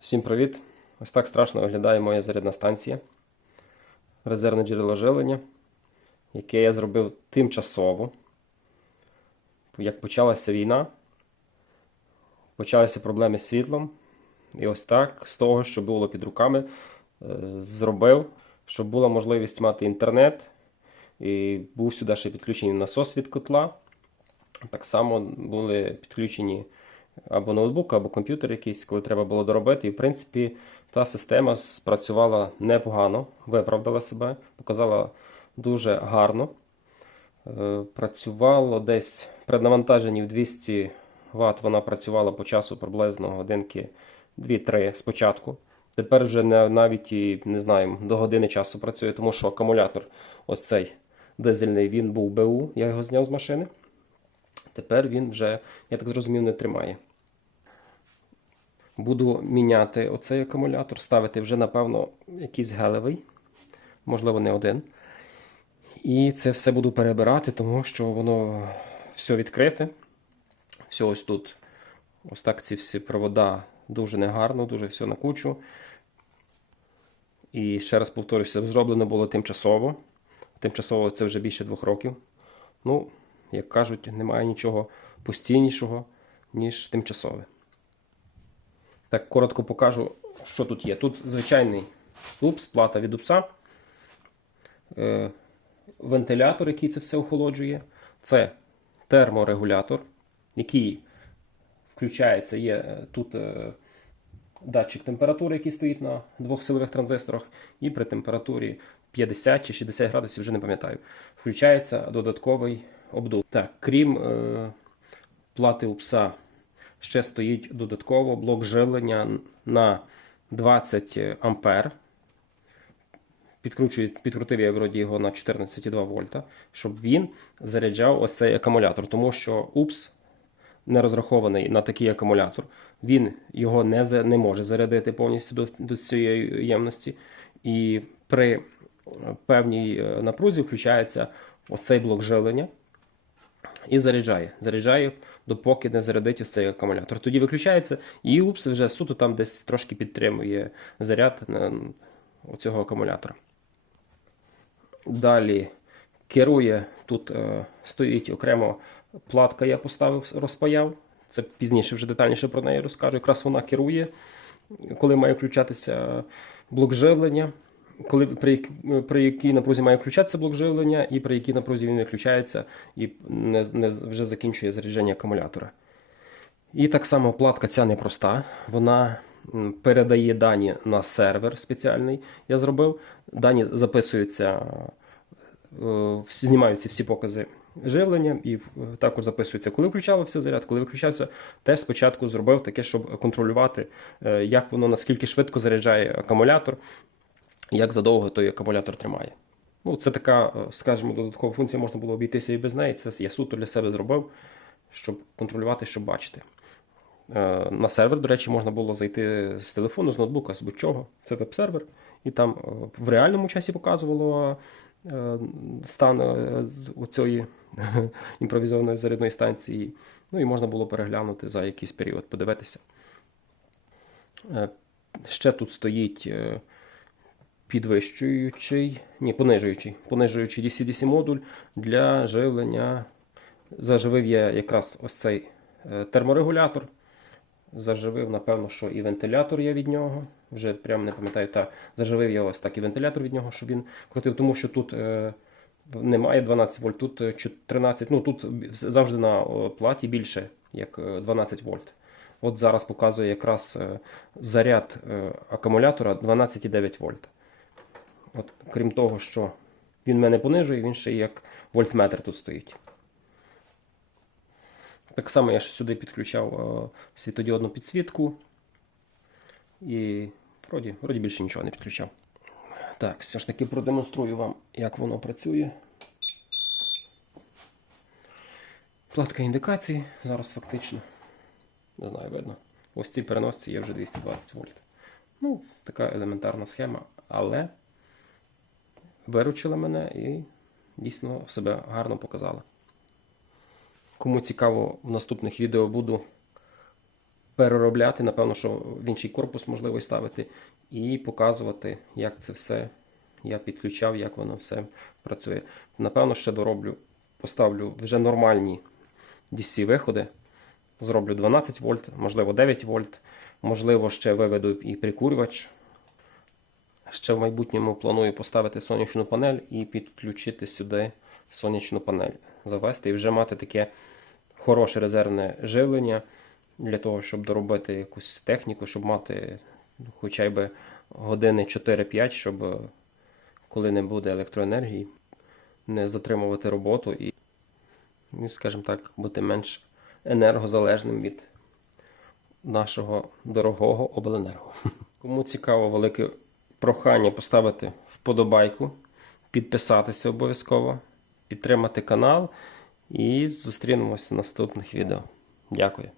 Всім привіт! Ось так страшно виглядає моя зарядна станція. Резервне джерело жилення, яке я зробив тимчасово. Як почалася війна, почалися проблеми з світлом. І ось так, з того, що було під руками, е, зробив, щоб була можливість мати інтернет. І був сюди ще підключений насос від котла. Так само були підключені або ноутбук, або комп'ютер якийсь, коли треба було доробити. І в принципі та система спрацювала непогано, виправдала себе, показала дуже гарно. Е, Працювало десь при навантаженні в 200 Вт вона працювала по часу приблизно годинки 2-3 спочатку. Тепер вже навіть і не знаю, до години часу працює, тому що акумулятор ось цей дизельний, він був БУ, я його зняв з машини. Тепер він вже, я так зрозумів, не тримає. Буду міняти оцей акумулятор, ставити вже, напевно, якийсь гелевий, можливо, не один. І це все буду перебирати, тому що воно все відкрите. Все ось тут. Ось так ці всі провода дуже негарно, дуже все на кучу. І ще раз повторюся, зроблено було тимчасово. Тимчасово це вже більше двох років. Ну, як кажуть, немає нічого постійнішого, ніж тимчасове. Так, коротко покажу, що тут є. Тут звичайний упс, плата від упса, е, вентилятор, який це все охолоджує. Це терморегулятор, який включається, є е, тут е, датчик температури, який стоїть на двох силових транзисторах, і при температурі 50 чи 60 градусів, вже не пам'ятаю, включається додатковий обдув. Так, крім е, плати упса, ще стоїть додатково блок живлення на 20 ампер. Підкрутив я вроді його на 14,2 вольта, щоб він заряджав ось цей акумулятор, тому що УПС не розрахований на такий акумулятор. Він його не, не може зарядити повністю до, до цієї ємності. І при е, певній е, напрузі включається ось цей блок живлення і заряджає. Заряджає, допоки не зарядить ось цей акумулятор. Тоді виключається, і УПС вже суто там десь трошки підтримує заряд цього акумулятора. Далі керує тут е, стоїть окремо платка, я поставив, розпаяв. Це пізніше вже детальніше про неї розкажу. Якраз вона керує, коли має включатися блок живлення, коли, при, при якій напрузі має включатися блок живлення, і при якій напрузі він виключається і не, не вже закінчує заряджання акумулятора. І так само платка ця непроста. Вона передає дані на сервер спеціальний. Я зробив. Дані записуються, е, знімаються всі покази живлення, і е, також записується, коли включався заряд, коли виключався. Теж спочатку зробив таке, щоб контролювати, е, як воно наскільки швидко заряджає акумулятор, як задовго той акумулятор тримає. Ну, це така, е, скажімо, додаткова функція, можна було обійтися і без неї. Це я суто для себе зробив, щоб контролювати, щоб бачити. Е, На сервер, до речі, можна було зайти з телефону, з ноутбука, з будь-чого. Це веб-сервер. І там е, в реальному часі показувало стан цієї імпровізованої зарядної станції. Ну і можна було переглянути за якийсь період, подивитися. Ще тут стоїть підвищуючий, ні, понижуючий, понижуючий DC-DC модуль для живлення. Заживив я якраз ось цей е, терморегулятор. Заживив, напевно, що і вентилятор є від нього. Вже прямо не пам'ятаю, та заживив я ось так і вентилятор від нього, щоб він крутив, тому що тут е, немає 12 вольт, тут е, 13, ну тут завжди на платі більше, як е, 12 вольт. От зараз показує якраз е, заряд е, акумулятора 12,9 вольт. От, крім того, що він мене понижує, він ще як вольтметр тут стоїть. Так само я ще сюди підключав е, світодіодну підсвітку. І вроді, вроді більше нічого не підключав. Так, все ж таки продемонструю вам, як воно працює. Платка індикації зараз фактично. Не знаю, видно. Ось ці переносці є вже 220 вольт. Ну, така елементарна схема, але виручила мене і дійсно себе гарно показала. Кому цікаво, в наступних відео буду переробляти, напевно, що в інший корпус можливо ставити, і показувати, як це все я підключав, як воно все працює. Напевно, ще дороблю, поставлю вже нормальні DC-виходи. Зроблю 12 вольт, можливо 9 вольт, можливо, ще виведу і прикурювач. Ще в майбутньому планую поставити сонячну панель і підключити сюди сонячну панель, завести і вже мати таке хороше резервне живлення для того, щоб доробити якусь техніку, щоб мати хоча б години 4-5, щоб е, коли не буде електроенергії, не затримувати роботу і, і, скажімо так, бути менш енергозалежним від нашого дорогого обленерго. Кому цікаво, велике прохання поставити вподобайку, підписатися обов'язково, підтримати канал і зустрінемося в наступних відео. Дякую.